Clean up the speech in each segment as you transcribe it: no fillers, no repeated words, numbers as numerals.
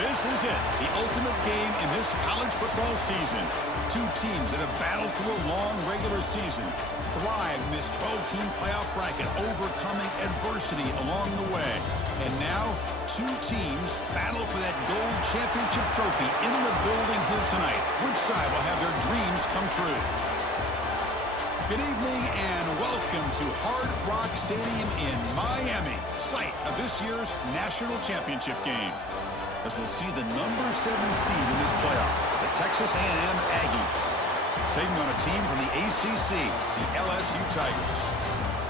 This is it, the ultimate game in this college football season. Two teams that have battled through a long regular season, thrived in this 12-team playoff bracket, overcoming adversity along the way. And now, two teams battle for that gold championship trophy in the building here tonight. Which side will have their dreams come true? Good evening and welcome to Hard Rock Stadium in Miami, site of this year's national championship game. As we'll see the number 7 seed in this playoff, the Texas A&M Aggies, taking on a team from the ACC, the LSU Tigers.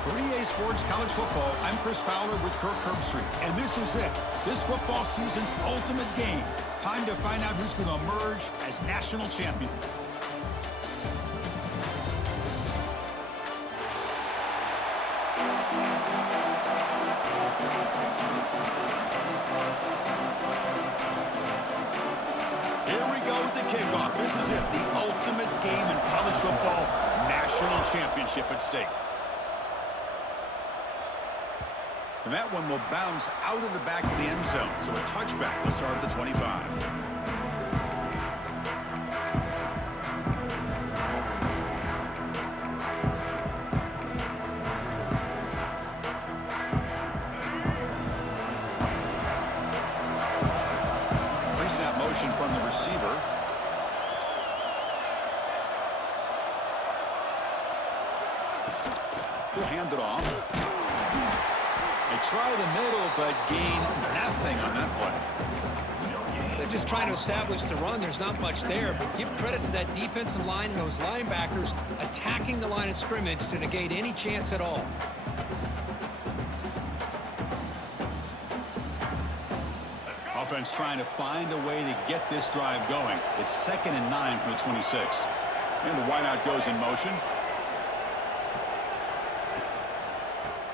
For EA Sports College Football, I'm Chris Fowler with Kirk Herbstreit, and this is it, this football season's ultimate game. Time to find out who's going to emerge as national champion. Kickoff. This is it, the ultimate game in college football, national championship at stake. And that one will bounce out of the back of the end zone, so a touchback will start at the 25. Pre-snap motion from the receiver. He'll hand it off. They try the middle, but gain nothing on that play. They're just trying to establish the run. There's not much there, but give credit to that defensive line and those linebackers attacking the line of scrimmage to negate any chance at all. Offense trying to find a way to get this drive going. It's 2nd and 9 from the 26. And the wideout goes in motion.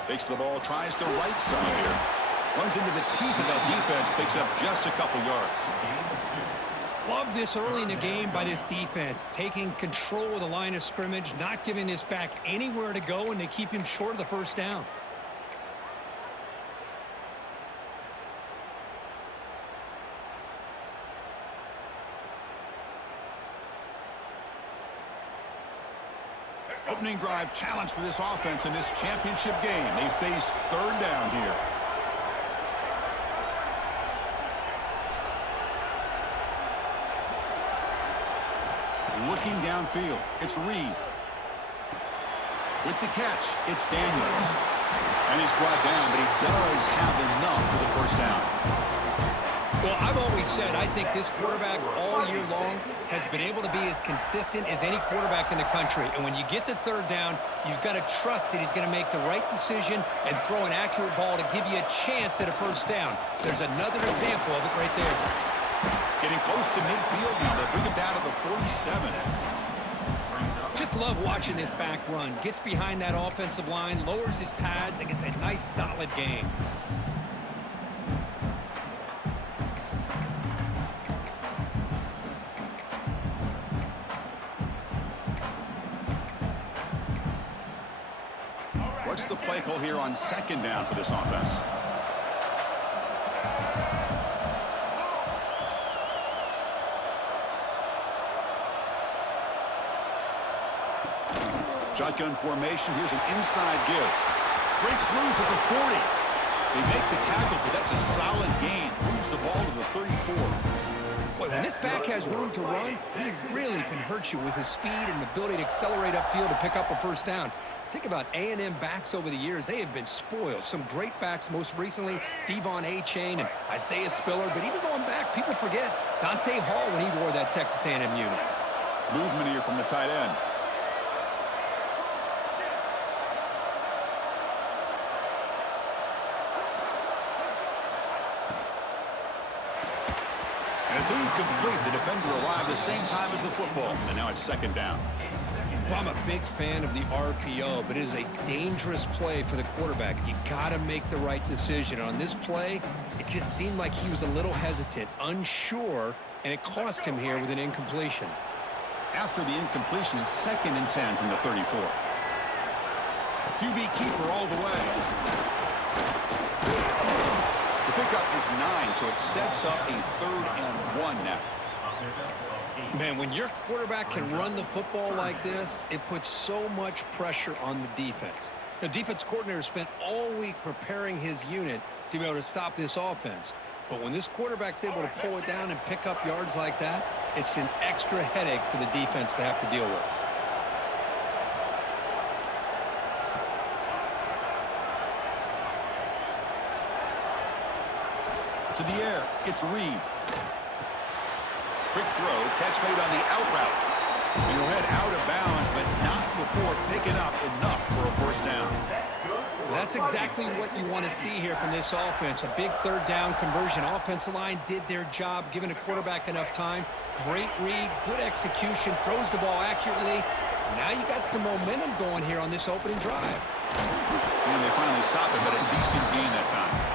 Takes the ball, tries the right side here. Runs into the teeth of that defense, picks up just a couple yards. Love this early in the game by this defense, taking control of the line of scrimmage, not giving this back anywhere to go, and they keep him short of the first down. Opening drive challenge for this offense in this championship game. They face 3rd down here. Looking downfield, it's Reed. With the catch, it's Daniels. And he's brought down, but he does have enough for the first down. Well, I've always said I think this quarterback all year long has been able to be as consistent as any quarterback in the country. And when you get to 3rd down, you've got to trust that he's going to make the right decision and throw an accurate ball to give you a chance at a first down. There's another example of it right there. Getting close to midfield now. They bring it down to the 47. Just love watching this back run. Gets behind that offensive line, lowers his pads, and gets a nice solid gain. What's the play call here on 2nd down for this offense? Shotgun formation. Here's an inside give. Breaks loose at the 40. They make the tackle, but that's a solid gain. Moves the ball to the 34. Boy, when this back has room to run, he really can hurt you with his speed and ability to accelerate upfield to pick up a first down. Think about A&M backs over the years. They have been spoiled. Some great backs, most recently, Devon Achane and Isaiah Spiller. But even going back, people forget Dante Hall when he wore that Texas A&M unit. Movement here from the tight end. And it's incomplete. The defender arrived the same time as the football. And now it's 2nd down. Well, I'm a big fan of the RPO, but it is a dangerous play for the quarterback. You got to make the right decision. On this play, it just seemed like he was a little hesitant, unsure, and it cost him here with an incompletion. After the incompletion, 2nd and 10 from the 34. QB keeper all the way. The pickup is 9, so it sets up a 3rd and 1 now. Man, when your quarterback can run the football like this, it puts so much pressure on the defense. The defense coordinator spent all week preparing his unit to be able to stop this offense. But when this quarterback's able to pull it down and pick up yards like that, it's an extra headache for the defense to have to deal with. To the air, it's Reed. Quick throw, catch made on the out route. And he'll head out of bounds, but not before picking up enough for a 1st down. That's exactly what you want to see here from this offense. A big 3rd down conversion. Offensive line did their job, giving the quarterback enough time. Great read, good execution, throws the ball accurately. Now you got some momentum going here on this opening drive. And they finally stop it, but a decent gain that time.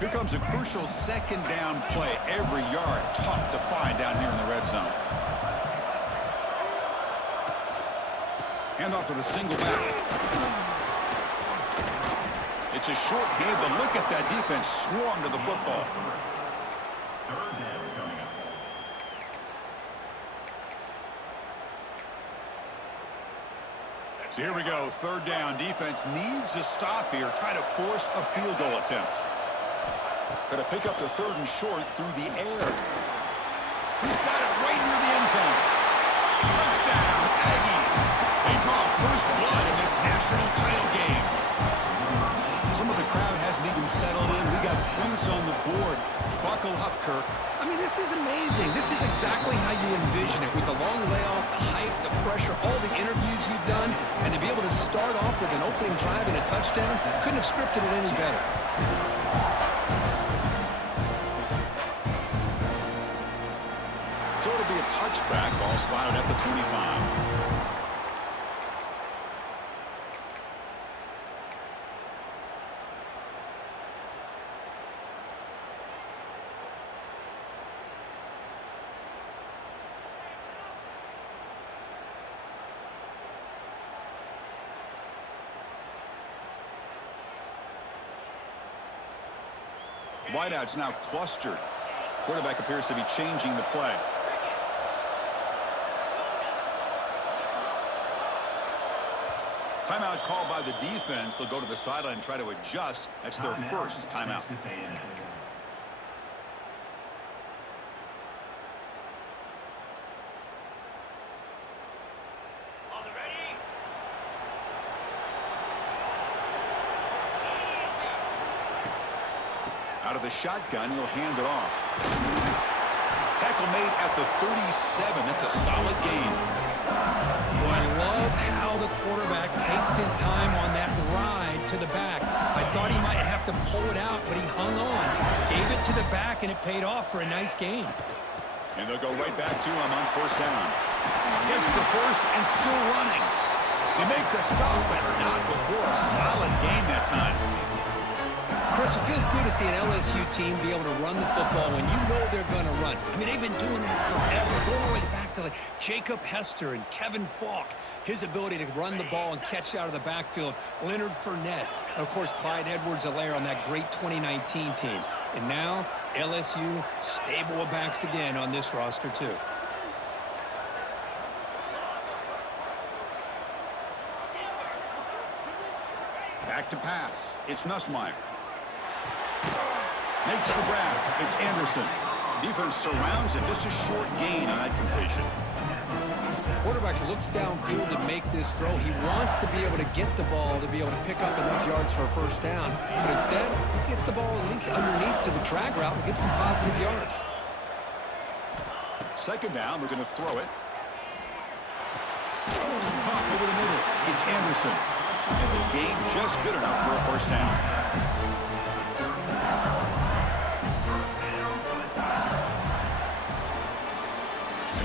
Here comes a crucial 2nd down play. Every yard tough to find down here in the red zone. Hand off to the single back. It's a short game, but look at that defense swarm to the football. So here we go, 3rd down. Defense needs a stop here. Try to force a field goal attempt. Got to pick up the 3rd and short through the air. He's got it right near the end zone. Touchdown, Aggies. They draw first blood in this national title game. Some of the crowd hasn't even settled in. We got points on the board. Buckle up, Kirk. I mean, this is amazing. This is exactly how you envision it, with the long layoff, the height, the pressure, all the interviews you've done, and to be able to start off with an opening drive and a touchdown, couldn't have scripted it any better. So it'll be a touchback. Ball spotted at the 25. Wideouts now clustered. Quarterback appears to be changing the play. Timeout called by the defense. They'll go to the sideline and try to adjust. That's their first timeout. Out of the shotgun, he'll hand it off. Tackle made at the 37. That's a solid gain. Well, I love how the quarterback takes his time on that ride to the back. I thought he might have to pull it out, but he hung on. Gave it to the back, and it paid off for a nice gain. And they'll go right back to him on 1st down. Gets the 1st and still running. They make the stop, but not before a solid gain that time. Chris, it feels good to see an LSU team be able to run the football when you know they're going to run. I mean, they've been doing that forever, going all the way back to like Jacob Hester and Kevin Falk. His ability to run the ball and catch out of the backfield. Leonard Fournette. And, of course, Clyde Edwards-Helaire on that great 2019 team. And now, LSU stable of backs again on this roster, too. Back to pass. It's Nussmeier. Makes the grab. It's Anderson. Defense surrounds him. Just a short gain on that completion. Quarterback looks downfield to make this throw. He wants to be able to get the ball to be able to pick up enough yards for a 1st down. But instead, he gets the ball at least underneath to the drag route and gets some positive yards. 2nd down. We're going to throw it. Pump over the middle. It's Anderson. And the gain just good enough for a 1st down.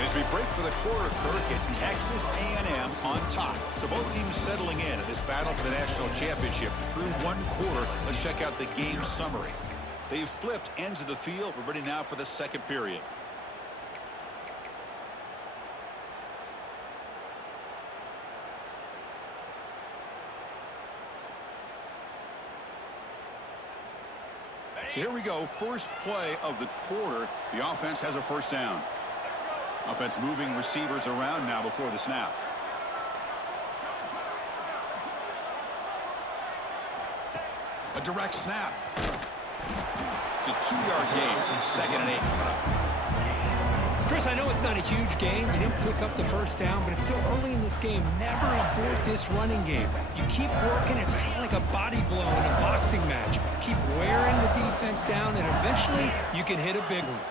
As we break for the quarter, Kirk, it's Texas A&M on top. So both teams settling in this battle for the national championship through 1 quarter. Let's check out the game summary. They've flipped ends of the field. We're ready now for the 2nd period. So here we go, first play of the quarter. The offense has a first down. Offense moving receivers around now before the snap. A direct snap. It's a 2-yard gain. 2nd and 8 coming up. Chris, I know it's not a huge gain. You didn't pick up the first down, but it's still early in this game. Never abort this running game. You keep working. It's kind of like a body blow in a boxing match. Keep wearing the defense down, and eventually you can hit a big one.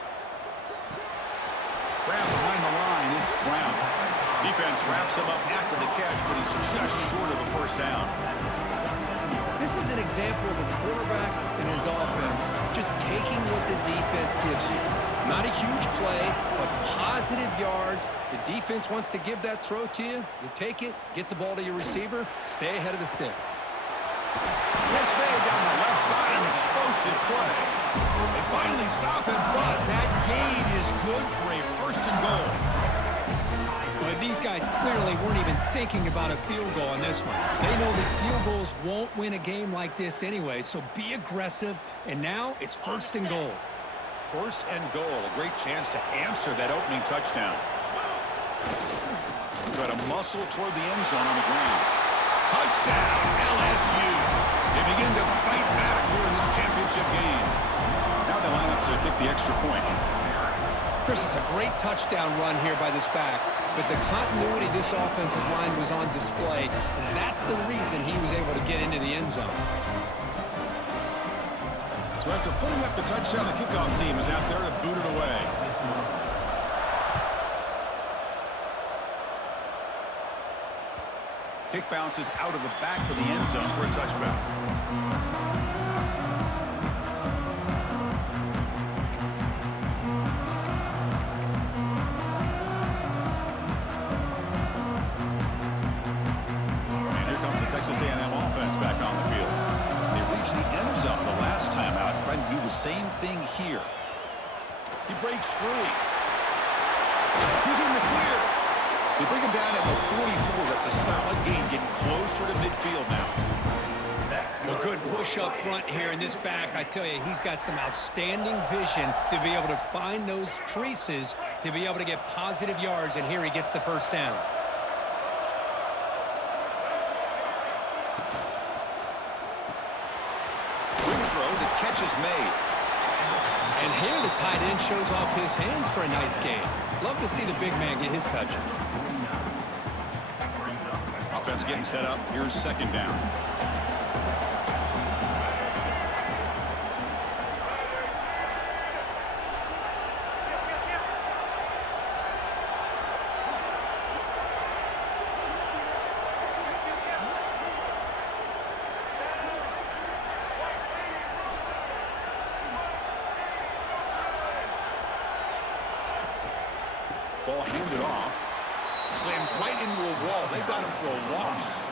Grab behind the line. It's Brown. Defense wraps him up after the catch, but he's just short of a first down. This is an example of a quarterback and his offense just taking what the defense gives you. Not a huge play, but positive yards. The defense wants to give that throw to you. You take it, get the ball to your receiver, stay ahead of the sticks. Catch made down the left side, an explosive play. They finally stop it, but that gain is good for a first and goal. But these guys clearly weren't even thinking about a field goal on this one. They know that field goals won't win a game like this anyway, so be aggressive, and now it's first and goal. First and goal, a great chance to answer that opening touchdown. Try to muscle toward the end zone on the ground. Touchdown, LSU. They begin to fight back here in this championship game. Now they line up to kick the extra point. Chris, it's a great touchdown run here by this back, but the continuity of this offensive line was on display, and that's the reason he was able to get into the end zone. So after putting up the touchdown, the kickoff team is out there to boot it away. Kick bounces out of the back of the end zone for a touchback. Texas A&M offense back on the field. They reached the end zone the last time out, trying to do the same thing here. He breaks free. He's in the clear. They bring him down at the 44. That's a solid gain, getting closer to midfield now. Well, good push up front here in this back. I tell you, he's got some outstanding vision to be able to find those creases, to be able to get positive yards, and here he gets the first down. Catch is made. And here the tight end shows off his hands for a nice gain. Love to see the big man get his touches. Offense getting set up. Here's second down. Ball handed off. Slams right into a wall. They got him for a loss.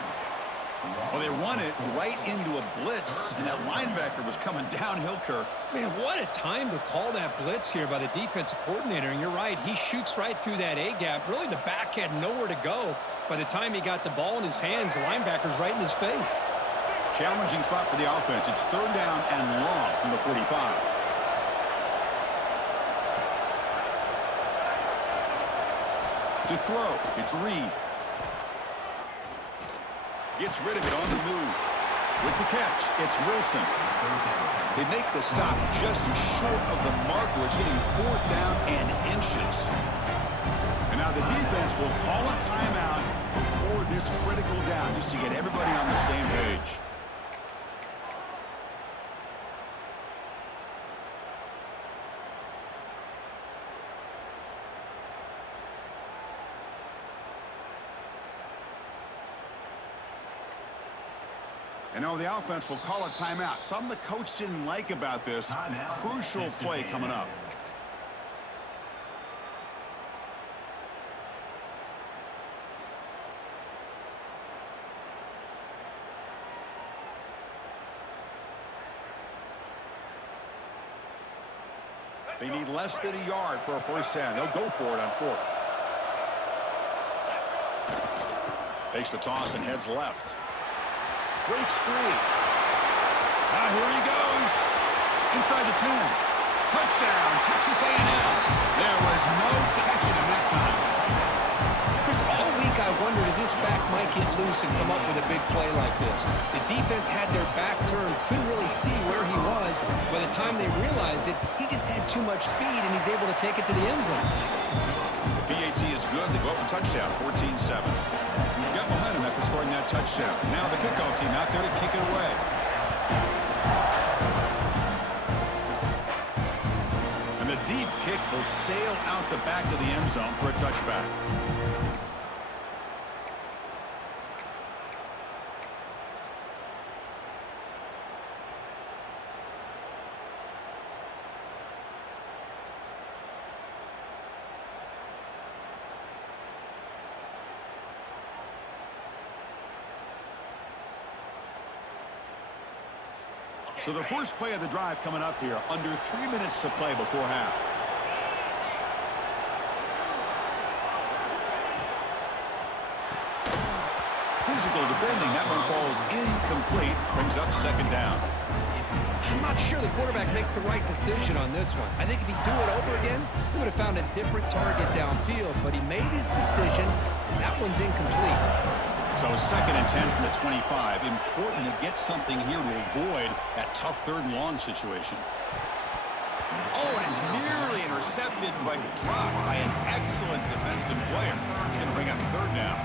Well, they run it right into a blitz, and that linebacker was coming downhill, Kirk. Man, what a time to call that blitz here by the defensive coordinator. And you're right, he shoots right through that A-gap. Really, the back had nowhere to go. By the time he got the ball in his hands, the linebacker's right in his face. Challenging spot for the offense. It's third down and long from the 45. To throw, it's Reed. Gets rid of it on the move. With the catch, it's Wilson. They make the stop just short of the marker. It's getting 4th down and inches. And now the defense will call a timeout before this critical down, just to get everybody on the same page. And now the offense will call a timeout. Something the coach didn't like about this. Crucial play coming up. They need less than a yard for a first down. They'll go for it on 4th. Takes the toss and heads left. Breaks free. Now here he goes. Inside the 10. Touchdown, Texas A&M. There was no catching him that time. Chris, all week I wondered if this back might get loose and come up with a big play like this. The defense had their back turned, couldn't really see where he was. By the time they realized it, he just had too much speed, and he's able to take it to the end zone. The PAT is good. They go up for touchdown, 14-7. You've got momentum after scoring that touchdown. Now the kickoff team out there to kick it away. And the deep kick will sail out the back of the end zone for a touchback. So the first play of the drive coming up here, under 3 minutes to play before half. Physical defending, that one falls incomplete, brings up second down. I'm not sure the quarterback makes the right decision on this one. I think if he'd do it over again, he would have found a different target downfield, but he made his decision. That one's incomplete. So second and 10 from the 25. Important to get something here to avoid that tough third and long situation. Oh, and it's nearly intercepted, but dropped by an excellent defensive player. It's going to bring up third down.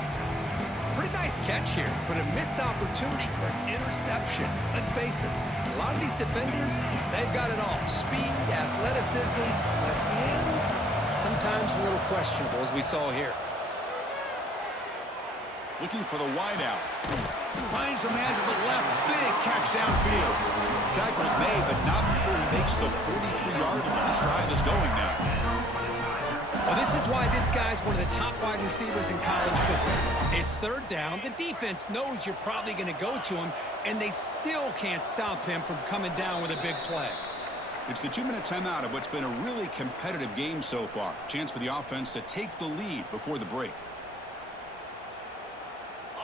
Pretty nice catch here, but a missed opportunity for an interception. Let's face it, a lot of these defenders, they've got it all. Speed, athleticism, but hands, sometimes a little questionable, as we saw here. Looking for the wideout. Finds a man to the left. Big catch downfield. Tackle's made, but not before he makes the 43-yard line. This drive is going now. Well, this is why this guy's one of the top wide receivers in college football. It's third down. The defense knows you're probably going to go to him, and they still can't stop him from coming down with a big play. It's the 2-minute timeout of what's been a really competitive game so far. Chance for the offense to take the lead before the break.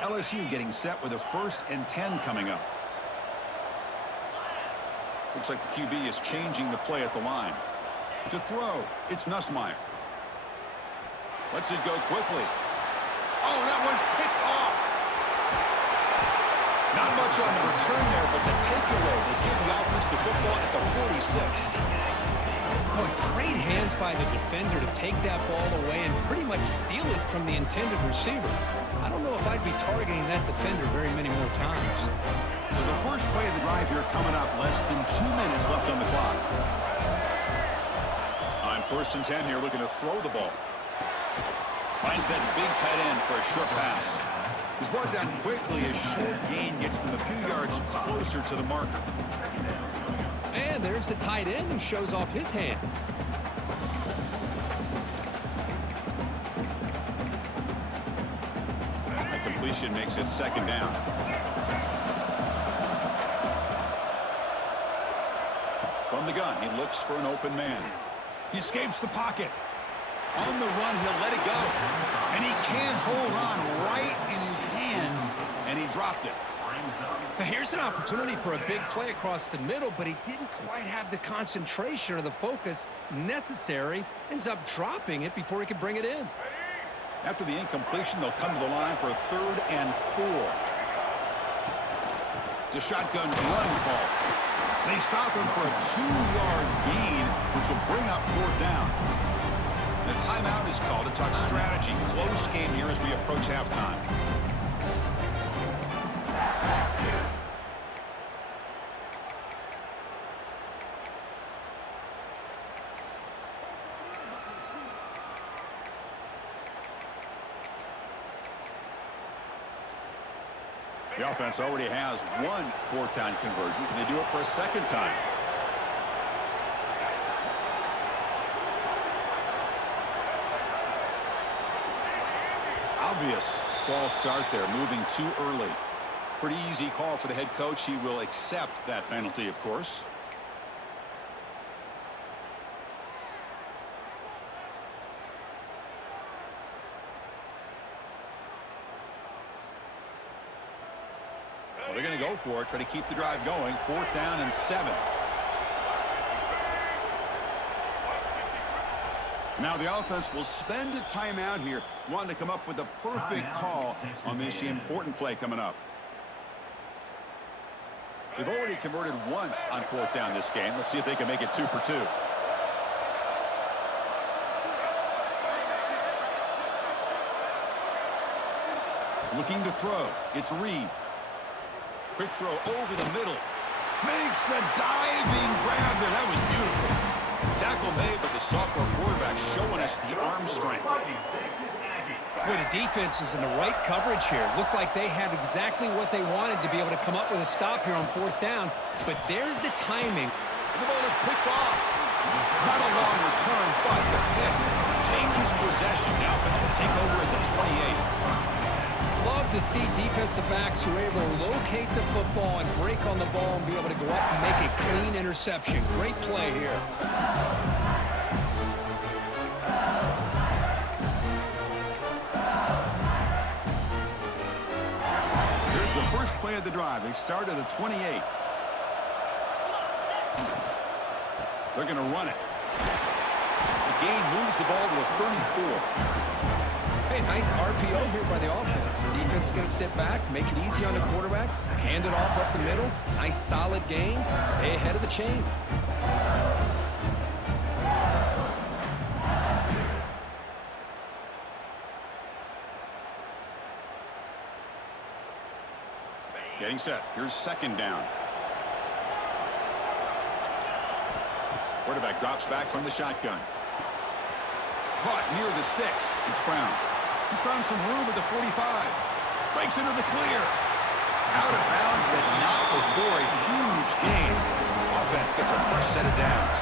LSU getting set with a 1st and 10 coming up. Looks like the QB is changing the play at the line. To throw, it's Nussmeier. Lets it go quickly. Oh, that one's picked off. Not much on the return there, but the takeaway will give the offense the football at the 46. Boy, great hands by the defender to take that ball away and pretty much steal it from the intended receiver. I don't know if I'd be targeting that defender very many more times. So the first play of the drive here coming up, less than 2 minutes left on the clock. On 1st and 10 here, looking to throw the ball. Finds that big tight end for a short pass. He's brought down quickly. A short gain gets them a few yards closer to the marker. And there's the tight end who shows off his hands. A completion makes it second down. From the gun, he looks for an open man. He escapes the pocket. On the run, he'll let it go. And he can't hold on right in his hands, and he dropped it. Now here's an opportunity for a big play across the middle, but he didn't quite have the concentration or the focus necessary. Ends up dropping it before he could bring it in. After the incompletion, they'll come to the line for a 3rd and 4. It's a shotgun run call. They stop him for a 2-yard gain, which will bring up 4th down. The timeout is called to talk strategy. Close game here as we approach halftime. The offense already has one 4th down conversion. Can they do it for a 2nd time? Obvious false start there, moving too early. Pretty easy call for the head coach. He will accept that penalty, of course. Well, they're going to go for it, try to keep the drive going. 4th down and 7. Now the offense will spend a timeout here, wanting to come up with the perfect call on this important play coming up. They've already converted once on 4th down this game. Let's see if they can make it 2 for 2. Looking to throw. It's Reed. Quick throw over the middle. Makes the diving grab there. That was beautiful. Tackle made, but the sophomore quarterback showing us the arm strength. Boy, the defense was in the right coverage here. Looked like they had exactly what they wanted to be able to come up with a stop here on 4th down. But there's the timing. The ball is picked off. Not a long return, but the pick changes possession. The offense will take over at the 28. Love to see defensive backs who are able to locate the football and break on the ball and be able to go up and make a clean interception. Great play here. Here's the first play of the drive. They start at the 28. They're going to run it. The gain moves the ball to the 34. Hey, nice RPO here by the offense. The defense is going to sit back, make it easy on the quarterback, hand it off up the middle. Nice solid gain. Stay ahead of the chains. Getting set. Here's 2nd down. Quarterback drops back from the shotgun. Caught near the sticks. It's Brown. He's found some room at the 45. Breaks into the clear. Out of bounds, but not before a huge gain. Offense gets a fresh set of downs.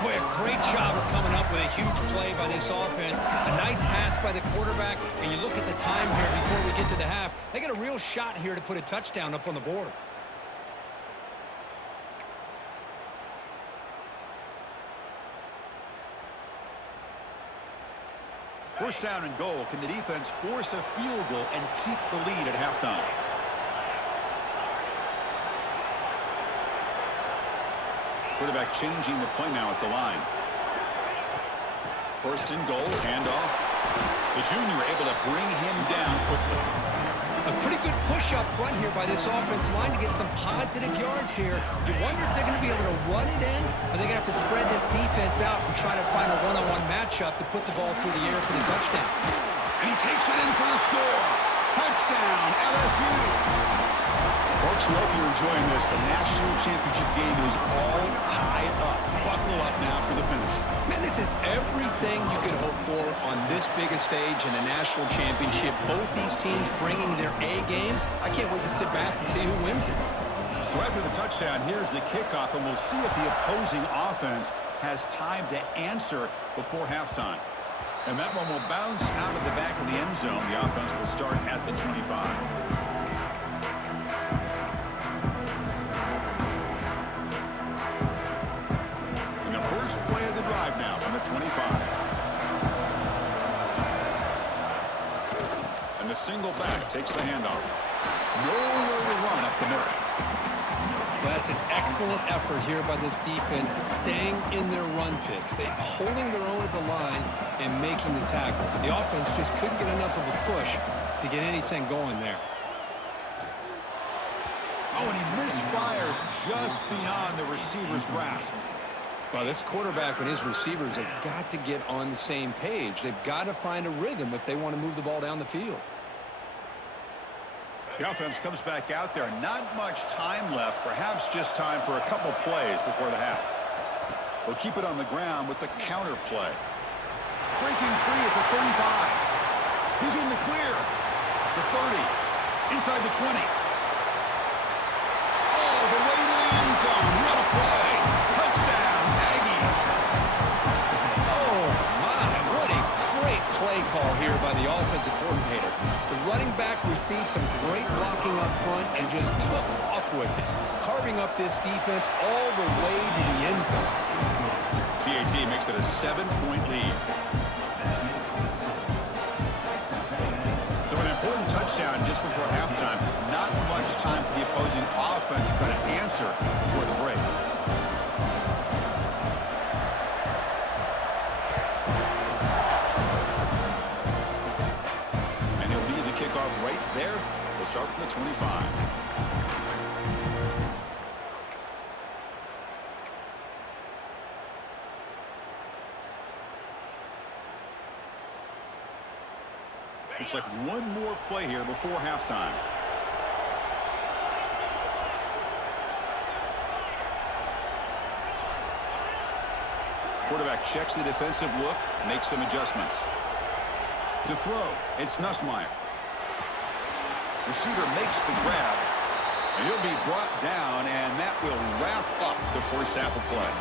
Boy, a great job of coming up with a huge play by this offense. A nice pass by the quarterback, and you look at the time here before we get to the half. They got a real shot here to put a touchdown up on the board. First down and goal. Can the defense force a field goal and keep the lead at halftime? Quarterback changing the play now at the line. First and goal, handoff. The junior able to bring him down quickly. A pretty good push up front here by this offense line to get some positive yards here. You wonder if they're going to be able to run it in, or they're going to have to spread this defense out and try to find a one-on-one matchup to put the ball through the air for the touchdown. And he takes it in for the score. Touchdown, LSU. Folks, we hope you're enjoying this. The national championship game is all tied up. Buckle up now for the finish. Man, this is everything you could hope for on this big a stage in a national championship. Both these teams bringing their A game. I can't wait to sit back and see who wins it. So after the touchdown, here's the kickoff, and we'll see if the opposing offense has time to answer before halftime. And that one will bounce out of the back of the end zone. The offense will start at the 25. First play of the drive now from the 25. And the single back takes the handoff. Nowhere to run up the middle. That's an excellent effort here by this defense, staying in their run fix. They're holding their own at the line and making the tackle. The offense just couldn't get enough of a push to get anything going there. Oh, and he misfires just beyond the receiver's grasp. Well, this quarterback and his receivers have got to get on the same page. They've got to find a rhythm if they want to move the ball down the field. The offense comes back out there. Not much time left. Perhaps just time for a couple plays before the half. They'll keep it on the ground with the counter play. Breaking free at the 35. He's in the clear. The 30. Inside the 20. All the way to the end zone. What a play. Touchdown. Oh, my, what a great play call here by the offensive coordinator. The running back received some great blocking up front and just took off with it, carving up this defense all the way to the end zone. PAT makes it a 7-point lead. So an important touchdown just before halftime. Not much time for the opposing offense to try to answer before the break. start from the 25. Looks like one more play here before halftime. Quarterback checks the defensive look, makes some adjustments. To throw, it's Nussmeier. Receiver makes the grab, and he'll be brought down, and that will wrap up the first half of play.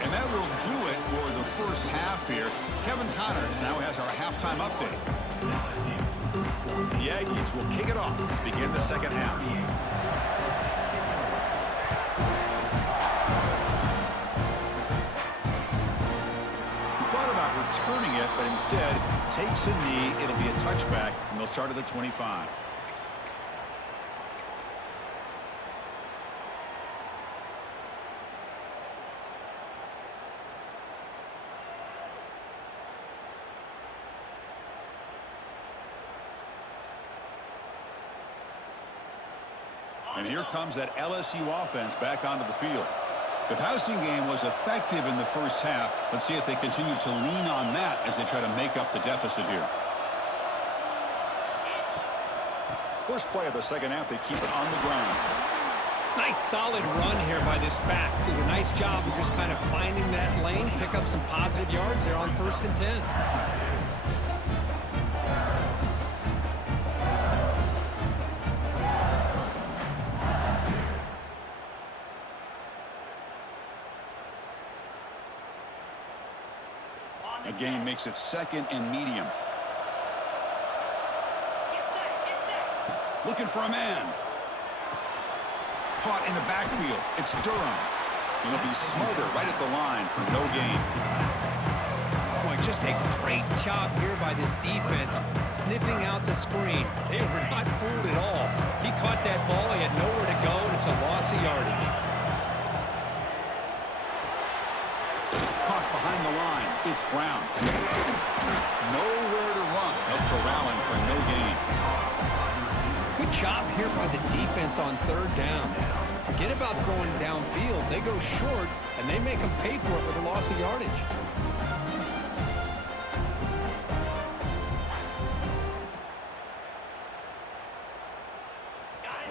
And that will do it for the first half here. Kevin Connors now has our halftime update. The Aggies will kick it off to begin the second half. Returning it, but instead takes a knee. It'll be a touchback, and they'll start at the 25. And here comes that LSU offense back onto the field. The passing game was effective in the first half. Let's see if they continue to lean on that as they try to make up the deficit here. First play of the second half, they keep it on the ground. Nice solid run here by this back. Did a nice job of just kind of finding that lane, pick up some positive yards there on 1st and 10. Gain makes it 2nd and medium. Looking for a man. Caught in the backfield. It's Durham. He'll be smothered right at the line for no gain. Boy, just a great job here by this defense, sniffing out the screen. They were not fooled at all. He caught that ball. He had nowhere to go, and it's a loss of yardage. Behind the line, it's Brown. Nowhere to run. They'll corral him for no gain. Good job here by the defense on 3rd down. Forget about throwing downfield. They go short, and they make them pay for it with a loss of yardage.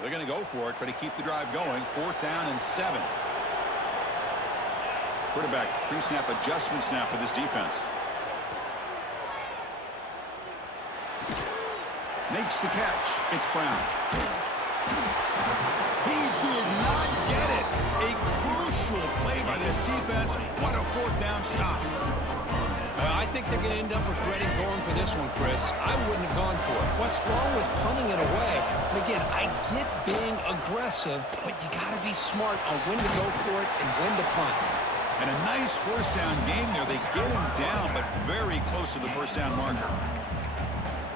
They're going to go for it, try to keep the drive going. 4th down and 7. Quarterback pre-snap adjustments now for this defense. Makes the catch. It's Brown. He did not get it. A crucial play by this defense. What a 4th down stop. I think they're going to end up regretting going for this one, Chris. I wouldn't have gone for it. What's wrong with punting it away? And again, I get being aggressive, but you got to be smart on when to go for it and when to punt. And a nice 1st down gain there. They get him down, but very close to the 1st down marker.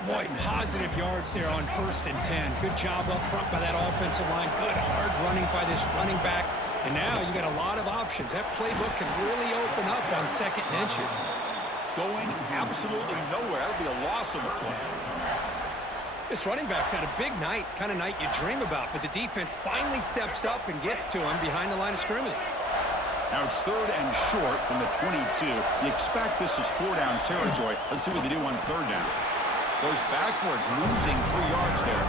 Boy, positive yards there on 1st and 10. Good job up front by that offensive line. Good hard running by this running back. And now you got a lot of options. That playbook can really open up on 2nd and inches. Going absolutely nowhere. That would be a loss of a play. This running back's had a big night, kind of night you dream about, but the defense finally steps up and gets to him behind the line of scrimmage. Now it's 3rd and short from the 22. You expect this is 4-down territory. Let's see what they do on 3rd down. Goes backwards, losing 3 yards there.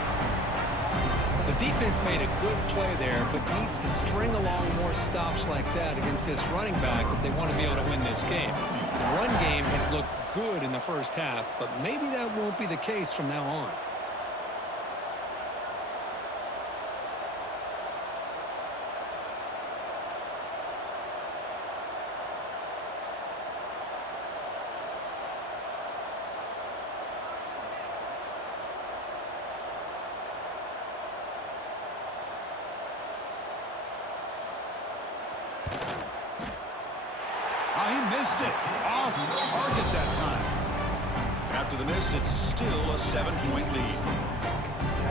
The defense made a good play there, but needs to string along more stops like that against this running back if they want to be able to win this game. The run game has looked good in the first half, but maybe that won't be the case from now on. He missed it. Off target that time. After the miss, it's still a 7-point lead.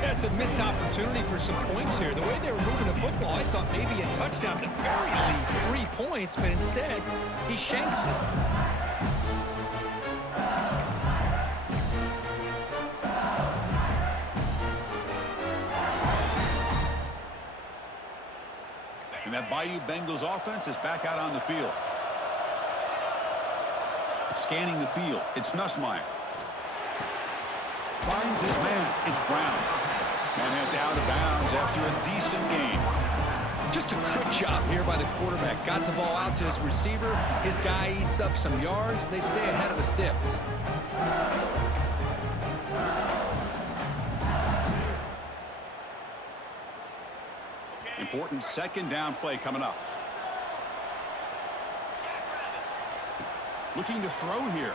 That's a missed opportunity for some points here. The way they were moving the football, I thought maybe a touchdown at the very least, 3 points, but instead, he shanks it. And that Bayou Bengals offense is back out on the field. Scanning the field, it's Nussmeier. Finds his man, it's Brown. And heads out of bounds after a decent game. Just a good job here by the quarterback. Got the ball out to his receiver. His guy eats up some yards. They stay ahead of the sticks. Important second down play coming up. Looking to throw here.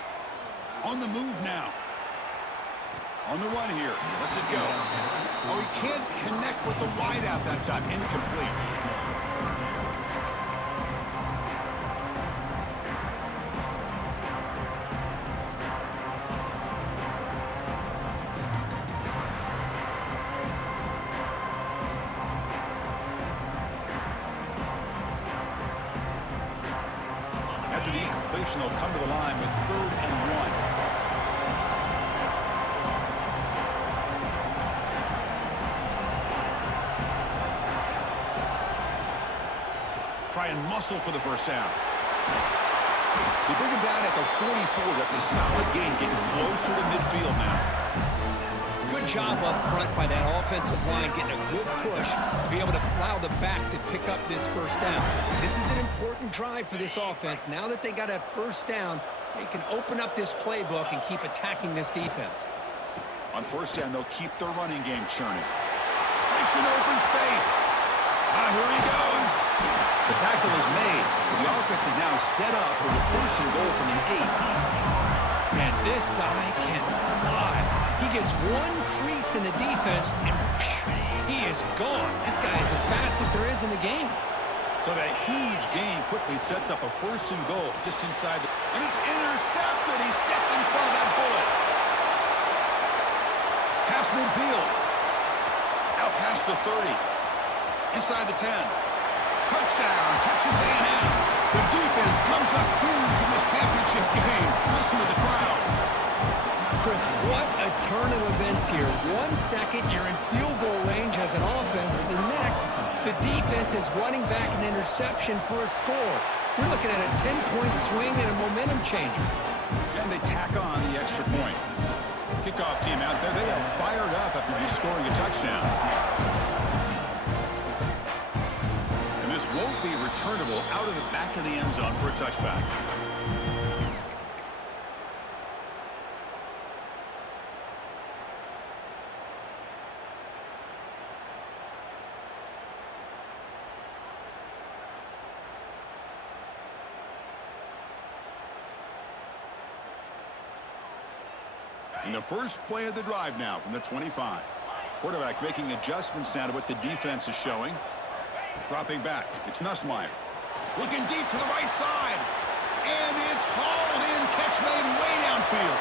On the move now. On the run here. Lets it go. Oh, he can't connect with the wideout that time. Incomplete. After the incompletion, they'll come to the line with 3rd and 1. Try and muscle for the first down. They bring him down at the 44. That's a solid gain, getting closer to midfield now. Good job up front by that offensive line, getting a good push to be able to allow the back to pick up this first down. This is an important drive for this offense. Now that they got a first down, they can open up this playbook and keep attacking this defense. On first down, they'll keep their running game churning. Breaks an open space. Here he goes. The tackle is made, but the offense is now set up with a 1st and goal from the 8. Man, this guy can fly. He gets one crease in the defense, and he is gone. This guy is as fast as there is in the game. So that huge gain quickly sets up a 1st and goal just inside the... And it's intercepted. He stepped in front of that bullet. Past midfield. Out past the 30. Inside the 10. Touchdown, Texas A&M. The defense comes up huge in this championship game. Listen to the crowd. Chris, what a turn of events here. 1 second, you're in field goal range as an offense. The next, the defense is running back an interception for a score. We're looking at a 10-point swing and a momentum changer. And they tack on the extra point. Kickoff team out there, they are fired up after just scoring a touchdown. This won't be returnable out of the back of the end zone for a touchback. In the first play of the drive now from the 25. Quarterback making adjustments now to what the defense is showing. Dropping back, it's Nussmeier. Looking deep to the right side. And it's hauled in, catch made way downfield.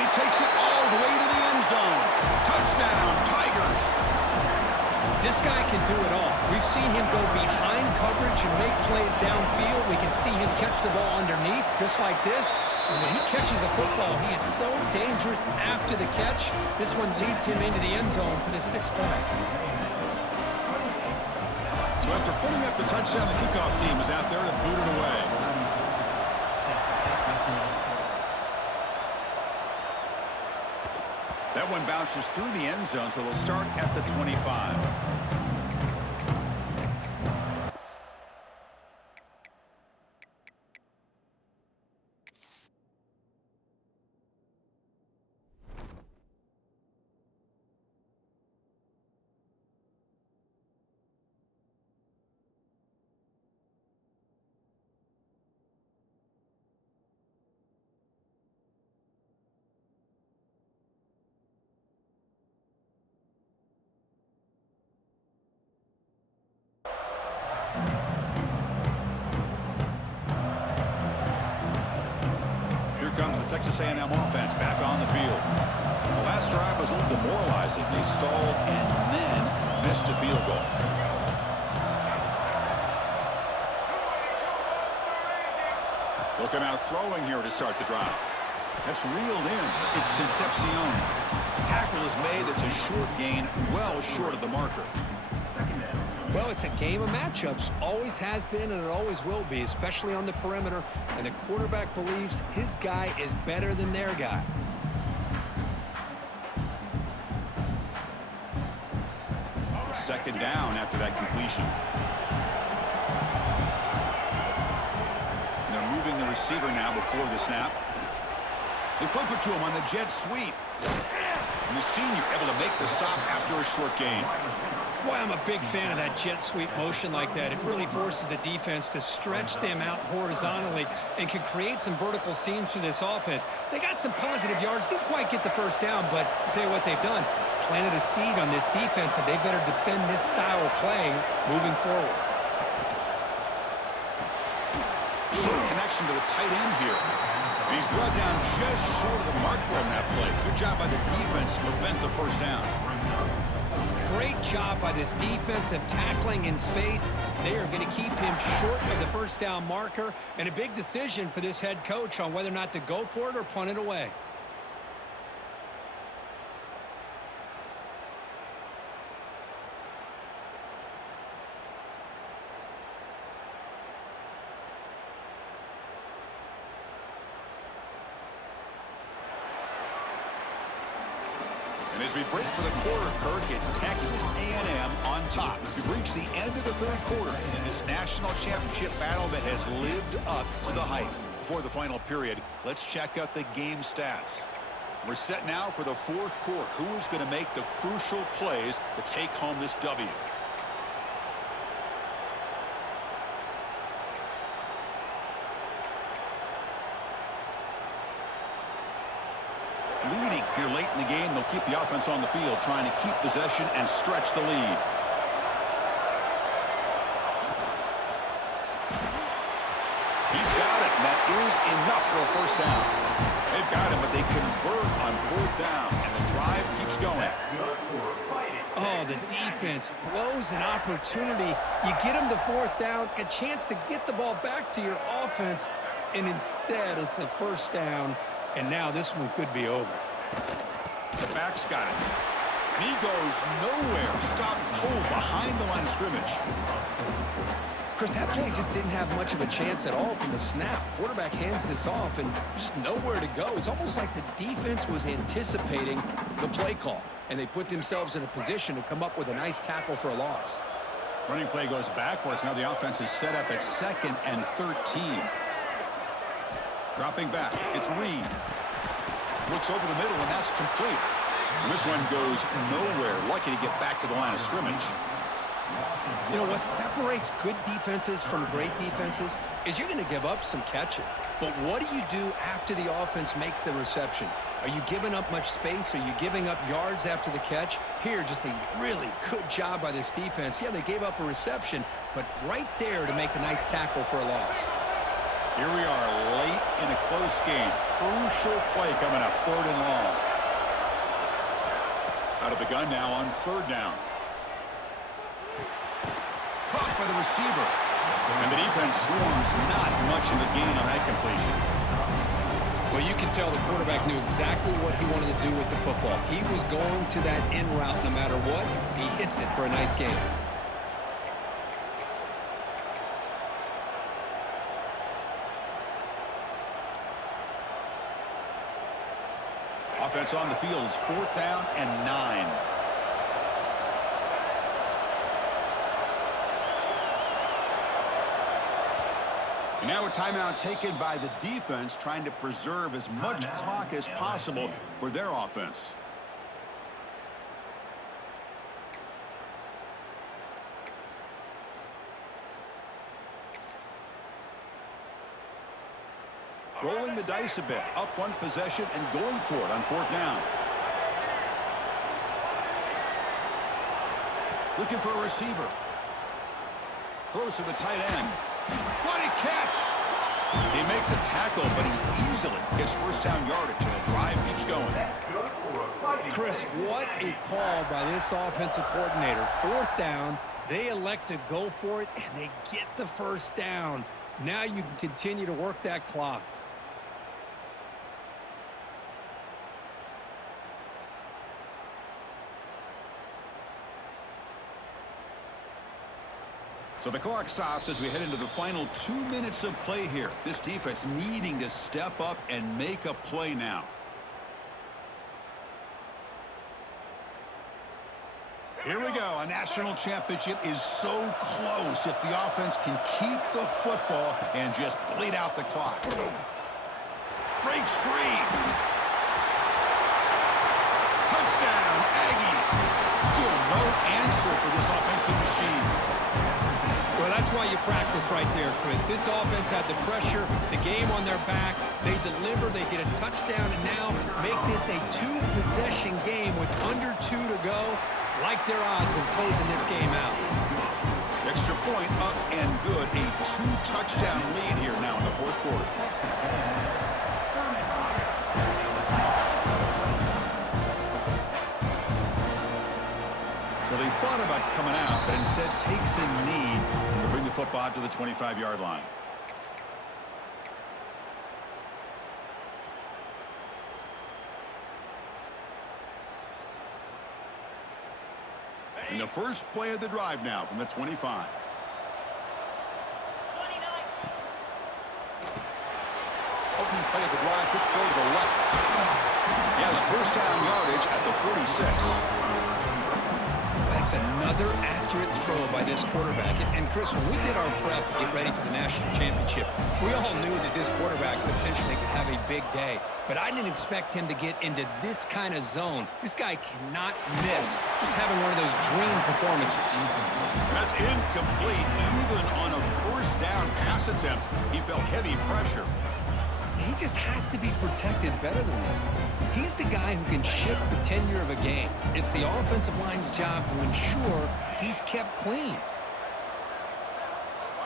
He takes it all the way to the end zone. Touchdown, Tigers. This guy can do it all. We've seen him go behind coverage and make plays downfield. We can see him catch the ball underneath, just like this. And when he catches a football, he is so dangerous after the catch. This one leads him into the end zone for the 6 points. So after putting up the touchdown, the kickoff team is out there to boot it away. That one bounces through the end zone, so they'll start at the 25. Comes the Texas A&M offense back on the field. The last drive was a little demoralizing. They stalled and then missed a field goal. They'll come out throwing here to start the drive. That's reeled in. It's Concepcion. Tackle is made. That's a short gain, well short of the marker. Well, it's a game of matchups. Always has been and it always will be, especially on the perimeter. And the quarterback believes his guy is better than their guy. Second down after that completion. They're moving the receiver now before the snap. They flip it to him on the jet sweep. And the senior able to make the stop after a short gain. Boy, I'm a big fan of that jet sweep motion like that. It really forces a defense to stretch them out horizontally and can create some vertical seams for this offense. They got some positive yards, didn't quite get the first down, but I'll tell you what they've done. Planted a seed on this defense, and they better defend this style of play moving forward. Short connection to the tight end here. And he's brought down just short of the marker on that play. Good job by the defense to prevent the first down. Great job by this defensive tackling in space. They are going to keep him short of the first down marker, and a big decision for this head coach on whether or not to go for it or punt it away. And as we break for the quarter, Kirk, it's Texas A&M on top. We've reached the end of the third quarter in this national championship battle that has lived up to the hype. Before the final period, let's check out the game stats. We're set now for the fourth quarter. Who is going to make the crucial plays to take home this W? Leading here late in the game, they'll keep the offense on the field, trying to keep possession and stretch the lead. He's got it, and that is enough for a first down. They've got it, but they convert on fourth down, and the drive keeps going. Oh, the defense blows an opportunity. You get them to fourth down, a chance to get the ball back to your offense, and instead it's a first down. And now this one could be over. The back's got it. And he goes nowhere. Stopped cold behind the line of scrimmage. Chris, that play just didn't have much of a chance at all from the snap. Quarterback hands this off and just nowhere to go. It's almost like the defense was anticipating the play call, and they put themselves in a position to come up with a nice tackle for a loss. Running play goes backwards. Now the offense is set up at 2nd and 13. Dropping back, it's Reed. Looks over the middle, and that's complete. And this one goes nowhere. Lucky to get back to the line of scrimmage. You know, what separates good defenses from great defenses is you're going to give up some catches. But what do you do after the offense makes the reception? Are you giving up much space? Are you giving up yards after the catch? Here, just a really good job by this defense. Yeah, they gave up a reception, but right there to make a nice tackle for a loss. Here we are late in a close game. Crucial play coming up, 3rd and long. Out of the gun now on 3rd down. Caught by the receiver. And the defense swarms, not much of a gain on that completion. Well, you can tell the quarterback knew exactly what he wanted to do with the football. He was going to that in route no matter what. He hits it for a nice gain. Offense on the field is 4th down and 9. And now a timeout taken by the defense, trying to preserve as much clock as possible for their offense. Rolling the dice a bit, up one possession and going for it on 4th down. Looking for a receiver. Throws to the tight end. What a catch! They make the tackle, but he easily gets first down yardage, and the drive keeps going. Chris, what a call by this offensive coordinator. 4th down, they elect to go for it, and they get the first down. Now you can continue to work that clock. So the clock stops as we head into the final 2 minutes of play here. This defense needing to step up and make a play now. Here we go. A national championship is so close if the offense can keep the football and just bleed out the clock. Breaks free. Touchdown, Aggies. Still no answer for this offensive machine. Well, that's why you practice right there, Chris. This offense had the pressure, the game on their back. They deliver, they get a touchdown, and now make this a two-possession game with under 2 to go. Like their odds of closing this game out. Extra point up and good. A 2-touchdown lead here now in the fourth quarter. Well, he thought about coming out, but instead takes a knee to bring the football out to the 25-yard line. In the first play of the drive now from the 25. Opening play of the drive, quick throw to the left. He has first down yardage at the 46. That's another accurate throw by this quarterback. And Chris, when we did our prep to get ready for the national championship, we all knew that this quarterback potentially could have a big day. But I didn't expect him to get into this kind of zone. This guy cannot miss. Just having one of those dream performances. That's incomplete. Even on a first down pass attempt, he felt heavy pressure. He just has to be protected better than that. He's the guy who can shift the tenure of a game. It's the offensive line's job to ensure he's kept clean.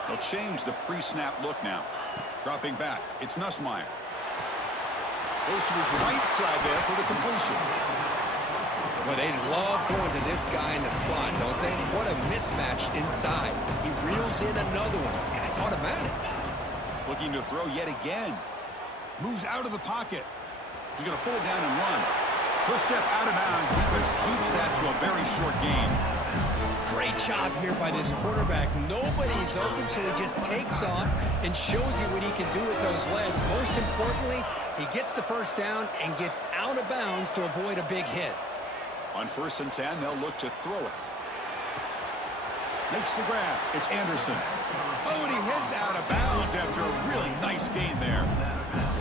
They'll change the pre-snap look now. Dropping back, it's Nussmeier. Goes to his right side there for the completion. Well, they love going to this guy in the slot, don't they? What a mismatch inside. He reels in another one. This guy's automatic. Looking to throw yet again. Moves out of the pocket. He's going to pull it down and run. First step out of bounds. Defense keeps that to a very short gain. Great job here by this quarterback. Nobody's open, so he just takes off and shows you what he can do with those legs. Most importantly, he gets the first down and gets out of bounds to avoid a big hit. On 1st and 10, they'll look to throw it. Makes the grab. It's Anderson. Oh, and he heads out of bounds after a really nice gain there.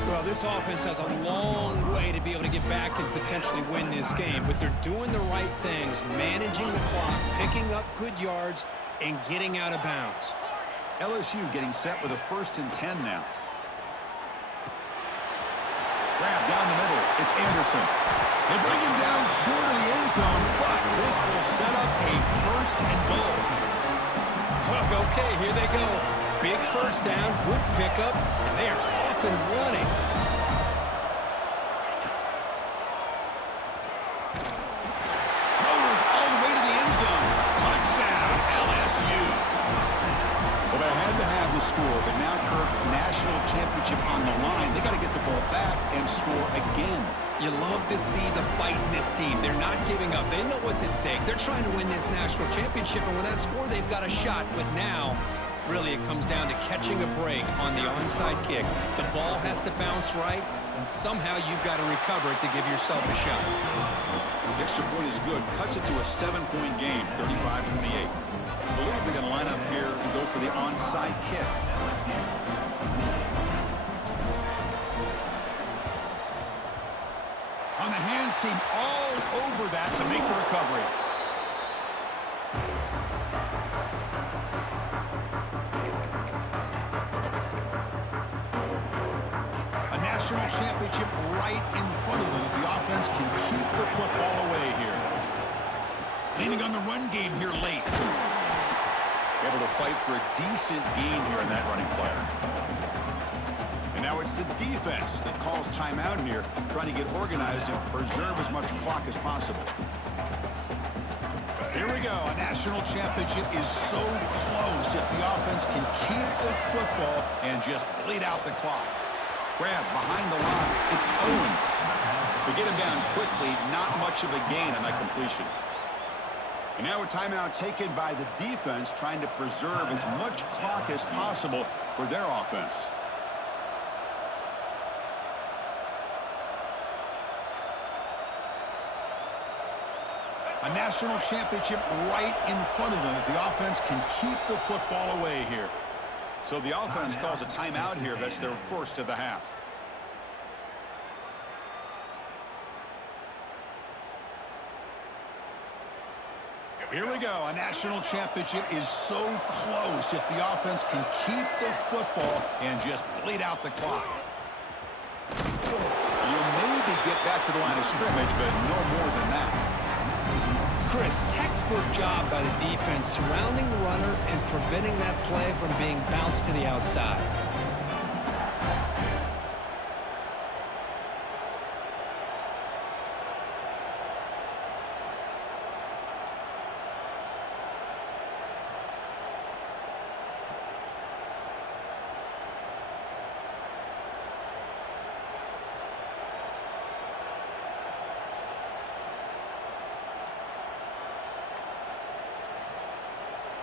Well, this offense has a long way to be able to get back and potentially win this game, but they're doing the right things, managing the clock, picking up good yards, and getting out of bounds. LSU getting set with a 1st and 10 now. Grab down the middle. It's Anderson. They bring him down short of the end zone, but this will set up a 1st and goal. Okay, here they go. Big first down, good pickup, and they are off and running. Motors all the way to the end zone. Touchdown, LSU. Well, they had to have the score, but now, Kirk, national championship on the line. They got to get the ball back and score again. You love to see the fight in this team. They're not giving up. They know what's at stake. They're trying to win this national championship, and with that score, they've got a shot. But now, really, it comes down to catching a break on the onside kick. The ball has to bounce right, and somehow you've got to recover it to give yourself a shot. The extra point is good. Cuts it to a 7-point game, 35-28. I believe they're going to line up here and go for the onside kick. On the hands team all over that to make the recovery. A national championship right in front of them if the offense can keep the football away here. Leaning on the run game here late. Able to fight for a decent gain here in that running play. And now it's the defense that calls timeout here, trying to get organized and preserve as much clock as possible. Here we go. A national championship is so close if the offense can keep the football and just bleed out the clock. Grab behind the line. It's Owens. We get him down quickly. Not much of a gain on that completion. And now a timeout taken by the defense, trying to preserve as much clock as possible for their offense. A national championship right in front of them if the offense can keep the football away here. So the offense calls a timeout here. That's their first of the half. Here we go. A national championship is so close if the offense can keep the football and just bleed out the clock. You maybe get back to the line of scrimmage, but no more than that. Chris, textbook job by the defense surrounding the runner and preventing that play from being bounced to the outside.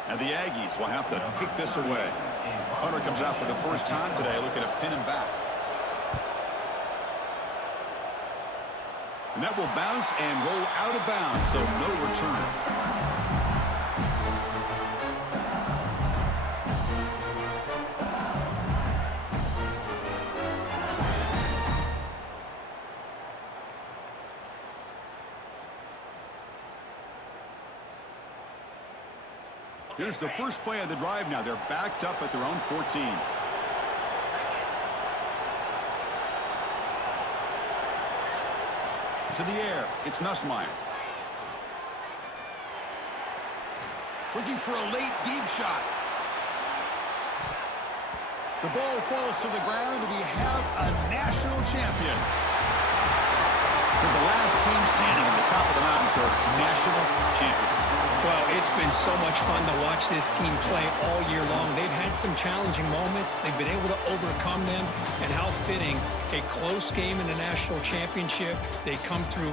And the Aggies will have to kick this away. Hunter comes out for the first time today, looking to pin him back. And that will bounce and roll out of bounds, so no return. Here's the first play of the drive now. They're backed up at their own 14. To the air, it's Nussmeier. Looking for a late deep shot. The ball falls to the ground, and we have a national champion. For the last team standing at the top of the mountain for national champions. Well, it's been so much fun to watch this team play all year long. They've had some challenging moments. They've been able to overcome them. And how fitting, a close game in the national championship. They come through